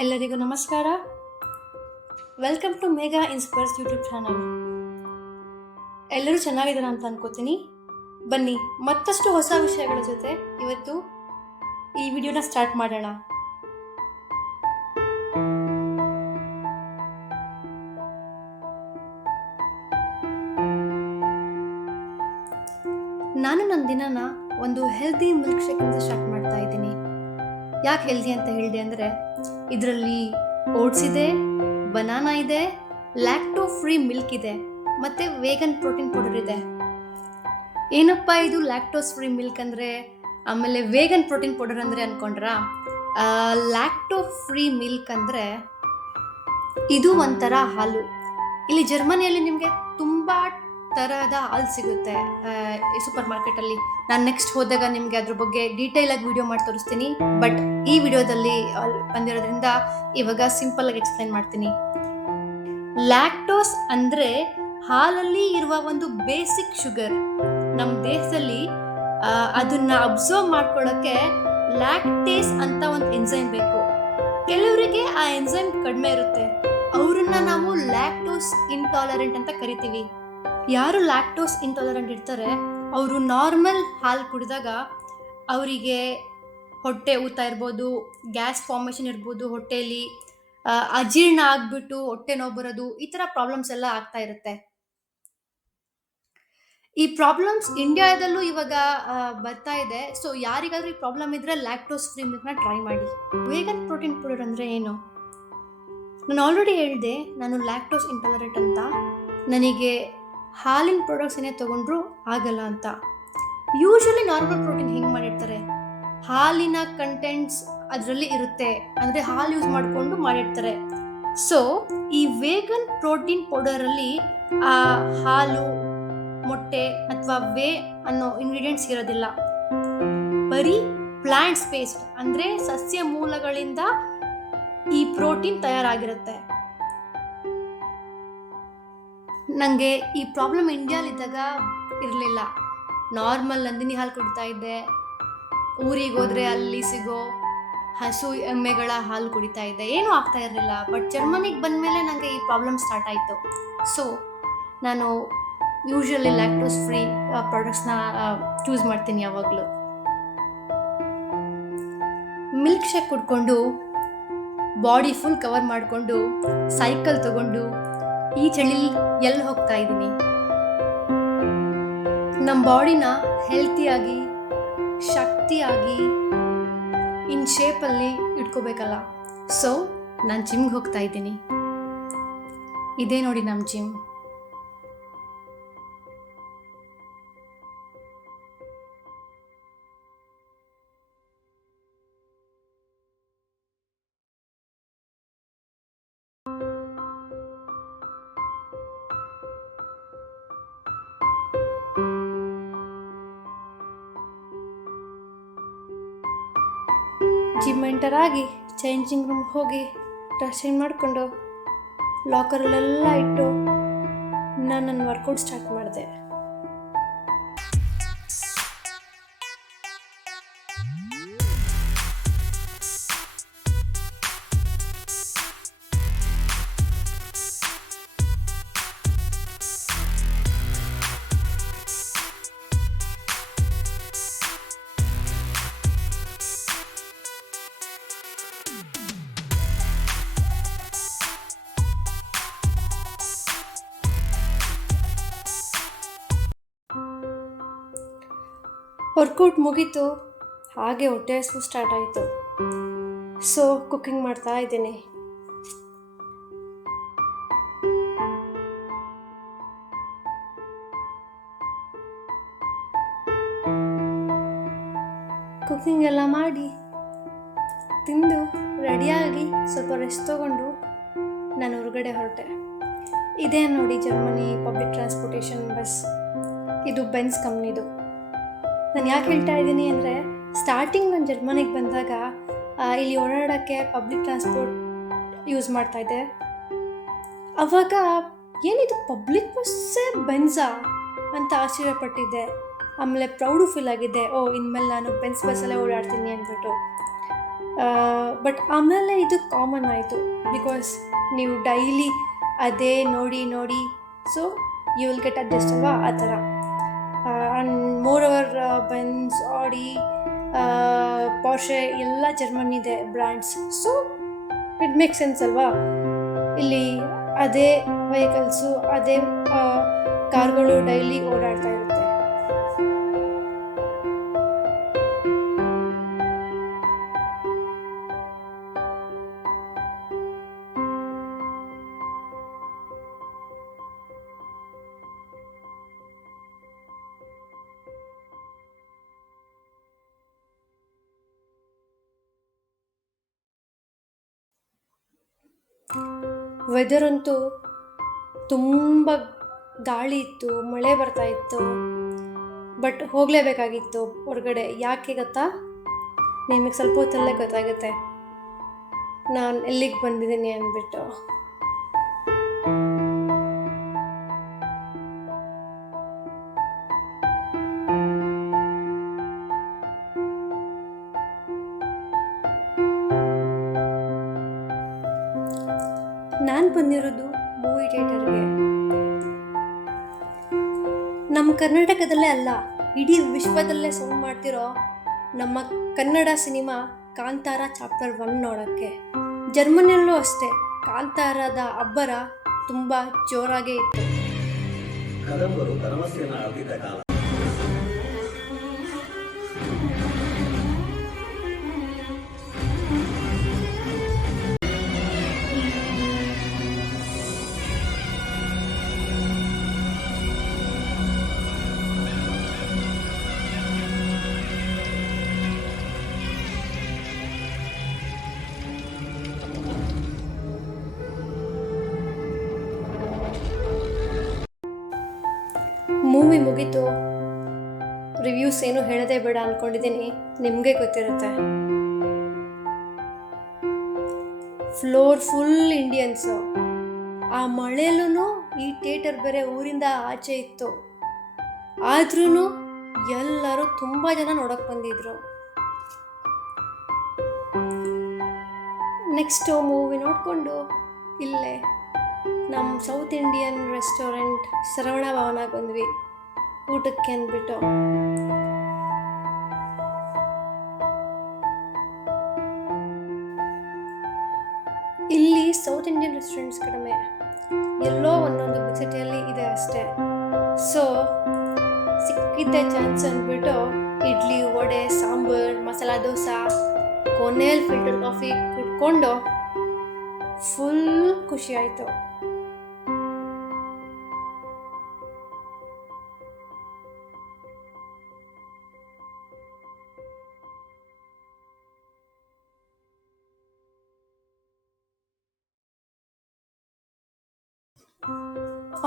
ಎಲ್ಲರಿಗೂ ನಮಸ್ಕಾರ. Welcome to Megha inspires YouTube channel. ಎಲ್ಲರೂ ಚೆನ್ನಾಗಿದ್ದಾರೆ ಅಂತ ಅನ್ಕೋತೀನಿ. ಬನ್ನಿ ಮತ್ತಷ್ಟು ಹೊಸ ವಿಷಯಗಳ ಜೊತೆ ಇವತ್ತು ಈ ವಿಡಿಯೋನ ಸ್ಟಾರ್ಟ್ ಮಾಡೋಣ. ನಾನು ನನ್ನ ದಿನನ ಒಂದು ಹೆಲ್ದಿ ಮಿಲ್ಕ್ ಶೇಕ್ ಅಂತ ಸ್ಟಾರ್ಟ್ ಮಾಡ್ತಾ ಇದ್ದೀನಿ. ಯಾಕೆ ಹೆಲ್ದಿ ಅಂತ ಹೇಳಿದೆ ಅಂದರೆ, ಇದರಲ್ಲಿ ಓಟ್ಸ್ ಇದೆ, ಬನಾನಾ ಇದೆ, ಲ್ಯಾಕ್ಟೋ ಫ್ರೀ ಮಿಲ್ಕ್ ಇದೆ, ಮತ್ತು ವೇಗನ್ ಪ್ರೋಟೀನ್ ಪೌಡರ್ ಇದೆ. ಏನಪ್ಪ ಇದು ಲ್ಯಾಕ್ಟೋಸ್ ಫ್ರೀ ಮಿಲ್ಕ್ ಅಂದರೆ, ಆಮೇಲೆ ವೇಗನ್ ಪ್ರೋಟೀನ್ ಪೌಡರ್ ಅಂದರೆ ಅಂದ್ಕೊಂಡ್ರಾ? ಲ್ಯಾಕ್ಟೋ ಫ್ರೀ ಮಿಲ್ಕ್ ಅಂದರೆ ಇದು ಒಂಥರ ಹಾಲು. ಇಲ್ಲಿ ಜರ್ಮನಿಯಲ್ಲಿ ನಿಮಗೆ ತುಂಬ ತರಹದ ಹಾಲು ಸಿಗುತ್ತೆ ಸೂಪರ್ ಮಾರ್ಕೆಟಲ್ಲಿ. ನಾನು ನೆಕ್ಸ್ಟ್ ಹೋದಾಗ ನಿಮಗೆ ಅದ್ರ ಬಗ್ಗೆ ಡೀಟೇಲಾಗಿ ವಿಡಿಯೋ ಮಾಡಿ ತೋರಿಸ್ತೀನಿ. ಬಟ್ ಈ ವಿಡಿಯೋದಲ್ಲಿ ಬಂದಿರೋದ್ರಿಂದ ಇವಾಗ ಸಿಂಪಲ್ ಆಗಿ ಎಕ್ಸ್ಪ್ಲೈನ್ ಮಾಡ್ತೀನಿ. ಲ್ಯಾಕ್ಟೋಸ್ ಅಂದರೆ ಹಾಲಲ್ಲಿ ಇರುವ ಒಂದು ಬೇಸಿಕ್ ಶುಗರ್. ನಮ್ಮ ದೇಹದಲ್ಲಿ ಅದನ್ನ ಅಬ್ಸರ್ವ್ ಮಾಡ್ಕೊಳ್ಳೋಕ್ಕೆ ಲ್ಯಾಕ್ಟೇಸ್ ಅಂತ ಒಂದು ಎನ್ಸೈಮ್ ಬೇಕು. ಕೆಲವರಿಗೆ ಆ ಎನ್ಸೈಮ್ ಕಡಿಮೆ ಇರುತ್ತೆ, ಅವ್ರನ್ನ ನಾವು ಲ್ಯಾಕ್ಟೋಸ್ ಇಂಟಾಲರೆಂಟ್ ಅಂತ ಕರಿತೀವಿ. ಯಾರು ಲ್ಯಾಕ್ಟೋಸ್ ಇಂಟಾಲರೆಂಟ್ ಇರ್ತಾರೆ ಅವರು ನಾರ್ಮಲ್ ಹಾಲು ಕುಡಿದಾಗ ಅವರಿಗೆ ಹೊಟ್ಟೆ ಊತ ಇರ್ಬೋದು, ಗ್ಯಾಸ್ ಫಾರ್ಮೇಷನ್ ಇರ್ಬೋದು, ಹೊಟ್ಟೆಯಲ್ಲಿ ಅಜೀರ್ಣ ಆಗಿಬಿಟ್ಟು ಹೊಟ್ಟೆ ನೋವು ಬರೋದು, ಈ ಥರ ಪ್ರಾಬ್ಲಮ್ಸ್ ಎಲ್ಲ ಆಗ್ತಾ ಇರುತ್ತೆ. ಈ ಪ್ರಾಬ್ಲಮ್ಸ್ ಇಂಡಿಯಾದಲ್ಲೂ ಇವಾಗ ಬರ್ತಾ ಇದೆ. ಸೊ ಯಾರಿಗಾದ್ರೂ ಈ ಪ್ರಾಬ್ಲಮ್ ಇದ್ರೆ ಲ್ಯಾಕ್ಟೋಸ್ ಫ್ರೀ ಮಿಲ್ಕ್ನ ಟ್ರೈ ಮಾಡಿ. ವೇಗನ್ ಪ್ರೋಟೀನ್ ಪೌಡರ್ ಅಂದರೆ ಏನು? ನಾನು ಆಲ್ರೆಡಿ ಹೇಳಿದೆ, ನಾನು ಲ್ಯಾಕ್ಟೋಸ್ ಇಂಟಾಲರೆಂಟ್ ಅಂತ. ನನಗೆ ಹಾಲಿನ ಪ್ರಾಡಕ್ಟ್ಸ್ ಏನೇ ತೊಗೊಂಡ್ರು ಆಗಲ್ಲ ಅಂತ. ಯೂಶ್ವಲಿ ನಾರ್ಮಲ್ ಪ್ರೋಟೀನ್ ಹೆಂಗೆ ಮಾಡಿರ್ತಾರೆ, ಹಾಲಿನ ಕಂಟೆಂಟ್ಸ್ ಅದರಲ್ಲಿ ಇರುತ್ತೆ, ಅಂದರೆ ಹಾಲು ಯೂಸ್ ಮಾಡಿಕೊಂಡು ಮಾಡಿರ್ತಾರೆ. ಸೊ ಈ ವೇಗನ್ ಪ್ರೋಟೀನ್ ಪೌಡರಲ್ಲಿ ಆ ಹಾಲು, ಮೊಟ್ಟೆ ಅಥವಾ ವೇ ಅನ್ನೋ ಇಂಗ್ರೀಡಿಯೆಂಟ್ಸ್ ಇರೋದಿಲ್ಲ. ಬರೀ ಪ್ಲಾಂಟ್ಸ್ ಬೇಸ್ಡ್ ಅಂದರೆ ಸಸ್ಯ ಮೂಲಗಳಿಂದ ಈ ಪ್ರೋಟೀನ್ ತಯಾರಾಗಿರುತ್ತೆ. ನನಗೆ ಈ ಪ್ರಾಬ್ಲಮ್ ಇಂಡಿಯಾಲಿದ್ದಾಗ ಇರಲಿಲ್ಲ. ನಾರ್ಮಲ್ ನಂದಿನಿ ಹಾಲು ಕುಡಿತಾ ಇದ್ದೆ, ಊರಿಗೆ ಹೋದರೆ ಅಲ್ಲಿ ಸಿಗೋ ಹಸು ಎಮ್ಮೆಗಳ ಹಾಲು ಕುಡಿತಾ ಇದ್ದೆ, ಏನೂ ಆಗ್ತಾ ಇರಲಿಲ್ಲ. ಬಟ್ ಜರ್ಮನಿಗೆ ಬಂದಮೇಲೆ ನನಗೆ ಈ ಪ್ರಾಬ್ಲಮ್ ಸ್ಟಾರ್ಟ್ ಆಯಿತು. ಸೊ ನಾನು ಯೂಶ್ವಲಿ ಲ್ಯಾಕ್ಟೋಸ್ ಫ್ರೀ ಪ್ರಾಡಕ್ಟ್ಸ್ನ ಚೂಸ್ ಮಾಡ್ತೀನಿ ಯಾವಾಗಲೂ. ಮಿಲ್ಕ್ ಶೇಕ್ ಕುಡ್ಕೊಂಡು ಬಾಡಿ ಫುಲ್ ಕವರ್ ಮಾಡಿಕೊಂಡು ಸೈಕಲ್ ತಗೊಂಡು ಈ ಚಳಿ ಎಲ್ಲಿ ಹೋಗ್ತಾ ಇದ್ದೀನಿ. ನಮ್ಮ ಬಾಡಿನ ಹೆಲ್ತಿಯಾಗಿ, ಶಕ್ತಿಯಾಗಿ, ಇನ್ ಶೇಪಲ್ಲಿ ಇಟ್ಕೋಬೇಕಲ್ಲ. ಸೊ ನಾನು ಜಿಮ್ಗೆ ಹೋಗ್ತಾ ಇದ್ದೀನಿ. ಇದೇ ನೋಡಿ ನಮ್ಮ ಜಿಮ್. ಜಿಮ್ ಎಂಟರ್ ಆಗಿ ಚೇಂಜಿಂಗ್ ರೂಮ್ಗೆ ಹೋಗಿ ಡ್ರೆಸ್ ಚೇಂಜ್ ಮಾಡಿಕೊಂಡು ಲಾಕರಲ್ಲೆಲ್ಲ ಇಟ್ಟು ನಾನು ನನ್ನ ವರ್ಕೌಟ್ ಸ್ಟಾರ್ಟ್ ಮಾಡಿದೆ. ವರ್ಕೌಟ್ ಮುಗೀತು, ಹಾಗೆ ಹೊಟ್ಟೆ ಹಸಿವು ಸ್ಟಾರ್ಟ್ ಆಯಿತು. ಸೊ ಕುಕ್ಕಿಂಗ್ ಮಾಡ್ತಾ ಇದ್ದೀನಿ. ಕುಕ್ಕಿಂಗ್ ಎಲ್ಲ ಮಾಡಿ ತಿಂದು ರೆಡಿಯಾಗಿ ಸ್ವಲ್ಪ ರೆಸ್ಟ್ ತೊಗೊಂಡು ನಾನು ಹೊರಗಡೆ ಹೊರಟೆ. ಇದೇ ನೋಡಿ ಜರ್ಮನಿ ಪಬ್ಲಿಕ್ ಟ್ರಾನ್ಸ್ಪೋರ್ಟೇಷನ್ ಬಸ್. ಇದು ಬೆನ್ಸ್ ಕಂಪ್ನಿದು. ನಾನು ಯಾಕೆ ಹೇಳ್ತಾ ಇದ್ದೀನಿ ಅಂದರೆ, ಸ್ಟಾರ್ಟಿಂಗ್ ನಾನು ಜರ್ಮನಿಗೆ ಬಂದಾಗ ಇಲ್ಲಿ ಓಡಾಡೋಕ್ಕೆ ಪಬ್ಲಿಕ್ ಟ್ರಾನ್ಸ್ಪೋರ್ಟ್ ಯೂಸ್ ಮಾಡ್ತಾಯಿದ್ದೆ. ಆವಾಗ ಏನಿದು ಪಬ್ಲಿಕ್ ಬಸ್ಸೇ ಬೆನ್ಸಾ ಅಂತ ಆಶ್ಚರ್ಯಪಟ್ಟಿದ್ದೆ. ಆಮೇಲೆ ಪ್ರೌಡು ಫೀಲ್ ಆಗಿದೆ, ಇನ್ಮೇಲೆ ನಾನು ಬೆನ್ಸ್ ಬಸ್ಸಲ್ಲೇ ಓಡಾಡ್ತೀನಿ ಅಂದ್ಬಿಟ್ಟು. ಬಟ್ ಆಮೇಲೆ ಇದು ಕಾಮನ್ ಆಯಿತು, ಬಿಕಾಸ್ ನೀವು ಡೈಲಿ ಅದೇ ನೋಡಿ ನೋಡಿ, so you will get adjust ಅಲ್ವಾ, ಆ ಥರ. And more over Benz, Audi, Porsche ಎಲ್ಲ ಜರ್ಮನಿದೆ brands, so it make sense ಅಲ್ವಾ. ಇಲ್ಲಿ ಅದೇ ವೆಹಿಕಲ್ಸು, ಅದೇ ಕಾರ್ಗಳು ಡೈಲಿ ಓಡಾಡ್ತಾ ಇರುತ್ತೆ. ವೆದರ್ ಅಂತೂ ತುಂಬ ಗಾಳಿ ಇತ್ತು, ಮಳೆ ಬರ್ತಾ ಇತ್ತು, ಬಟ್ ಹೋಗಲೇಬೇಕಾಗಿತ್ತು ಹೊರಗಡೆ. ಯಾಕೆ ಗೊತ್ತಾ? ನಿಮಗೆ ಸ್ವಲ್ಪ ಹೊತ್ತಲ್ಲೇ ಗೊತ್ತಾಗುತ್ತೆ ನಾನು ಎಲ್ಲಿಗೆ ಬಂದಿದ್ದೀನಿ ಅಂದ್ಬಿಟ್ಟು. ನಾನು ಬಂದಿರೋದು ಮೂವಿ ಥಿಯೇಟರ್ಗೆ. ನಮ್ಮ ಕರ್ನಾಟಕದಲ್ಲೇ ಅಲ್ಲ, ಇಡೀ ವಿಶ್ವದಲ್ಲೇ ಸೌಂಡ್ ಮಾಡ್ತಿರೋ ನಮ್ಮ ಕನ್ನಡ ಸಿನಿಮಾ ಕಾಂತಾರ ಚಾಪ್ಟರ್ 1 ನೋಡೋಕ್ಕೆ. ಜರ್ಮನಿಯಲ್ಲೂ ಅಷ್ಟೇ ಕಾಂತಾರದ ಅಬ್ಬರ ತುಂಬ ಜೋರಾಗೇ ಇತ್ತು. ಮೂವಿ ಮುಗೀತು, ರಿವ್ಯೂಸ್ ಏನು ಹೇಳೋದೇ ಬೇಡ ಅಂದ್ಕೊಂಡಿದ್ದೀನಿ, ನಿಮಗೆ ಗೊತ್ತಿರುತ್ತೆ. Floor full Indians. ಆ ಮಳೆಯಲ್ಲೂ ಈ ಥಿಯೇಟರ್ ಬೇರೆ ಊರಿಂದ ಆಚೆ ಇತ್ತು, ಆದ್ರೂ ಎಲ್ಲರೂ ತುಂಬ ಜನ ನೋಡೋಕೆ ಬಂದಿದ್ರು. ನೆಕ್ಸ್ಟು ಮೂವಿ ನೋಡಿಕೊಂಡು ಇಲ್ಲೇ ನಮ್ಮ ಸೌತ್ ಇಂಡಿಯನ್ ರೆಸ್ಟೋರೆಂಟ್ ಶ್ರವಣ ಭವನಾಗ ಬಂದ್ವಿ ಊಟಕ್ಕೆ ಅಂದ್ಬಿಟ್ಟು. ಇಲ್ಲಿ ಸೌತ್ ಇಂಡಿಯನ್ ರೆಸ್ಟೋರೆಂಟ್ಸ್ ಕಡಿಮೆ, ಎಲ್ಲೋ ಒಂದೊಂದು ಬಿಗ್ ಸಿಟಿಯಲ್ಲಿ ಇದೆ ಅಷ್ಟೇ. ಸೊ ಸಿಕ್ಕಿದ್ದೆ ಚಾನ್ಸ್ ಅಂದ್ಬಿಟ್ಟು ಇಡ್ಲಿ, ವಡೆ, ಸಾಂಬಾರ್, ಮಸಾಲ ದೋಸೆ, ಕೊನೆಯಲ್ಲಿ ಫಿಲ್ಟರ್ ಕಾಫಿ ಕುಡ್ಕೊಂಡು ಫುಲ್ ಖುಷಿ ಆಯಿತು.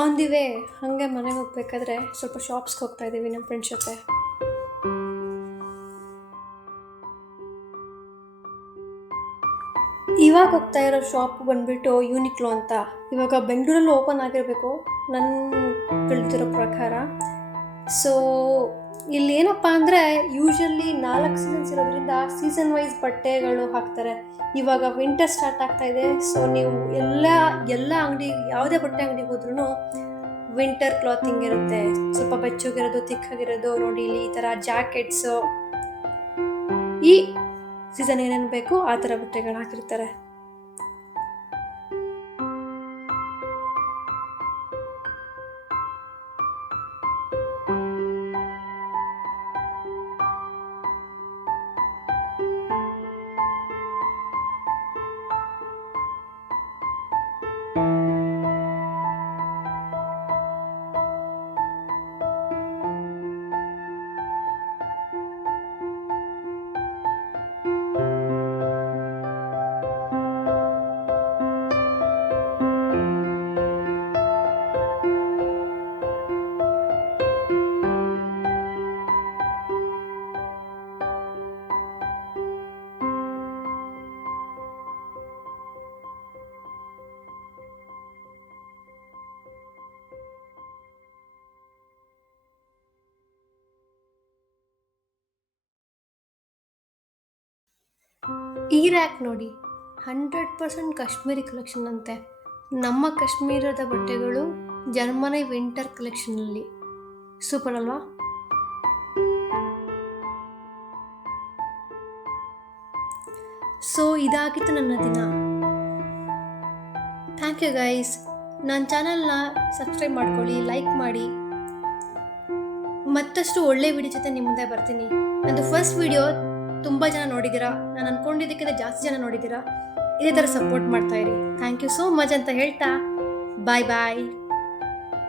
ಆನ್ ದಿ ವೇ ಹಾಗೆ ಮನೆಗೆ ಹೋಗ್ಬೇಕಾದ್ರೆ ಸ್ವಲ್ಪ ಶಾಪ್ಸ್ಗೆ ಹೋಗ್ತಾ ಇದ್ದೀವಿ ನಮ್ಮ ಫ್ರೆಂಡ್ಸ್ ಜೊತೆ. ಇವಾಗ ಹೋಗ್ತಾ ಇರೋ ಶಾಪ್ ಬಂದ್ಬಿಟ್ಟು ಯೂನಿಕ್ಲೋ ಅಂತ. ಇವಾಗ ಬೆಂಗಳೂರಲ್ಲಿ ಓಪನ್ ಆಗಿರಬೇಕು ನನ್ನ ತಿಳಿದಿರೋ ಪ್ರಕಾರ. ಸೊ ಇಲ್ಲಿ ಏನಪ್ಪ ಅಂದರೆ ಯೂಶಲಿ 4 ಸೀಸನ್ಸ್ ಇರೋದ್ರಿಂದ ಸೀಸನ್ ವೈಸ್ ಬಟ್ಟೆಗಳು ಹಾಕ್ತಾರೆ. ಇವಾಗ ವಿಂಟರ್ ಸ್ಟಾರ್ಟ್ ಆಗ್ತಾ ಇದೆ, ಸೊ ನೀವು ಎಲ್ಲ ಅಂಗಡಿ, ಯಾವುದೇ ಬಟ್ಟೆ ಅಂಗಡಿಗೆ ಹೋದ್ರೂ ವಿಂಟರ್ ಕ್ಲಾತಿಂಗ್ ಇರುತ್ತೆ. ಸ್ವಲ್ಪ ಬೆಚ್ಚಗಿರೋದು, ತಿಕ್ಕಾಗಿರೋದು, ನೋಡಿ ಇಲ್ಲಿ ಈ ಥರ ಜಾಕೆಟ್ಸು, ಈ ಸೀಸನ್ ಏನೇನು ಬೇಕು ಆ ಥರ ಬಟ್ಟೆಗಳು ಹಾಕಿರ್ತಾರೆ. ಈ ರ್ಯಾಕ್ ನೋಡಿ, 100% ಕಾಶ್ಮೀರಿ ಕಲೆಕ್ಷನ್ ಅಂತೆ. ನಮ್ಮ ಕಾಶ್ಮೀರದ ಬಟ್ಟೆಗಳು ಜರ್ಮನಿ ವಿಂಟರ್ ಕಲೆಕ್ಷನಲ್ಲಿ. ಸೂಪರ್ ಅಲ್ವಾ? ಸೊ ಇದಾಗಿತ್ತು ನನ್ನ ದಿನ. Thank you guys. ನನ್ನ ಚಾನಲ್ನ ಸಬ್ಸ್ಕ್ರೈಬ್ ಮಾಡ್ಕೊಳ್ಳಿ, ಲೈಕ್ ಮಾಡಿ. ಮತ್ತಷ್ಟು ಒಳ್ಳೆ ವಿಡಿಯೋ ಜೊತೆ ನಿಮ್ಮ ಮುಂದೆ ಬರ್ತೀನಿ. ನಂದು ಫಸ್ಟ್ ವಿಡಿಯೋ ತುಂಬ ಜನ ನೋಡಿದ್ದೀರಾ, ನಾನು ಅಂದ್ಕೊಂಡಿದ್ದಕ್ಕಿಂತ ಜಾಸ್ತಿ ಜನ ನೋಡಿದ್ದೀರಾ. ಇದೇ ಥರ ಸಪೋರ್ಟ್ ಮಾಡ್ತಾ ಇರಿ. ಥ್ಯಾಂಕ್ ಯು ಸೋ ಮಚ್ ಅಂತ ಹೇಳ್ತಾ ಬಾಯ್ ಬಾಯ್.